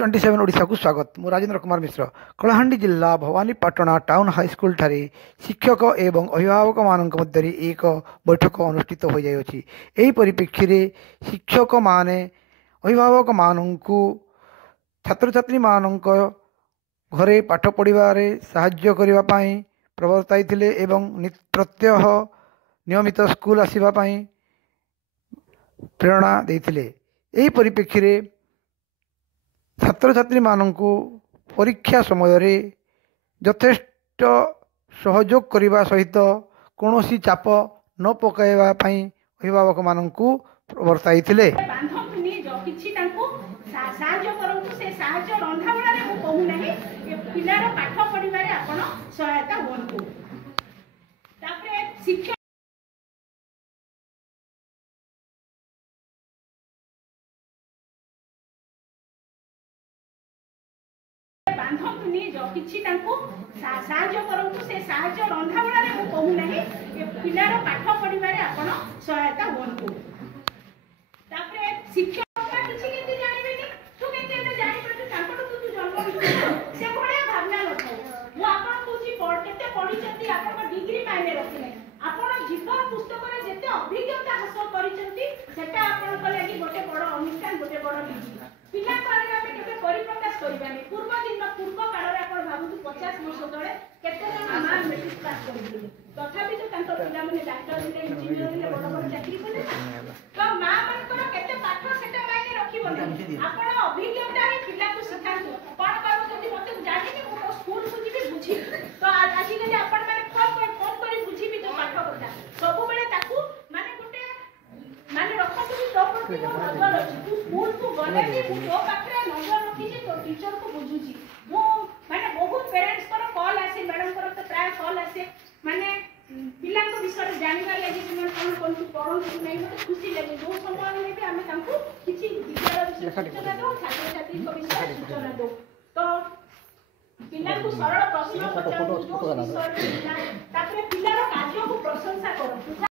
News 27 Odisha को स्वागत। मु राजेंद्र कुमार मिश्र। कलाहांडी जिला भवानीपाटना टाउन हाईस्कूल ठारे शिक्षक एवं अभिभावक मानक मध्य एक बैठक अनुष्ठित हो जाइए। यही परिप्रेक्षी में शिक्षक माने अभिभावक मानू छात्र छात्री मानक घरे पाठ पढ़ारे साहाय्य करने प्रवर्ताई प्रत्यह नियमित स्कूल आसवाई प्रेरणा देते। यही परिप्रेक्षी में छात्र छात्री मानू परीक्षा समय यथेष्ट सहयोग करने सहित कौन चाप न पकाइवाई अभिभावक मानू प्रवर्ताई पिलार पाठ पढ़ारे आपण सहायता हुंतु। शिक्षक डिग्री मायने रखिले आपण जीवन पुस्तक जिते अभिज्ञता हासिल करी गोटे बड़ अनुष्ठान गोटे बड़ विधि पिला परिप्रकाश करवानी। पूर्व दिन पूर्व काल में भावतु 50 वर्ष तले केते जन मां मेट्रिक पास करथिले तथापि तो तांको पिला माने डॉक्टर इंजीनियर बड़ बड़ चाकरी कले तो मां मानकर केते पाठ सेटा मायने रखिबोनी। आपण अभिज्ञता रे पिला को सिखांतु कोन करू जदी मते जानि कि मो स्कूल को जिबे बुझी तो आज के आपण माने फोन करी बुझी भी तो पाठ करता सब बेले ताकू माने गोटे माने रखत कि तो प्रति नजर अछि तू स्कूल को गले कि तो पाखरे नजर रखी जे तो टीचर को बुझुची। मो माने बहुत पेरेंट्स पर कॉल आसे मैडम पर तो प्राय कॉल आसे माने पिला को विषय जानवा लागि जे कोन पढ़न नै मते खुशी लागि जो समय में भी हम तांको किछि विद्यालय विषय सूचना दो छात्र छात्री को विषय सूचना दो तो पिला को सरल प्रश्न पचारो तापर पिलार कार्य को प्रशंसा करो।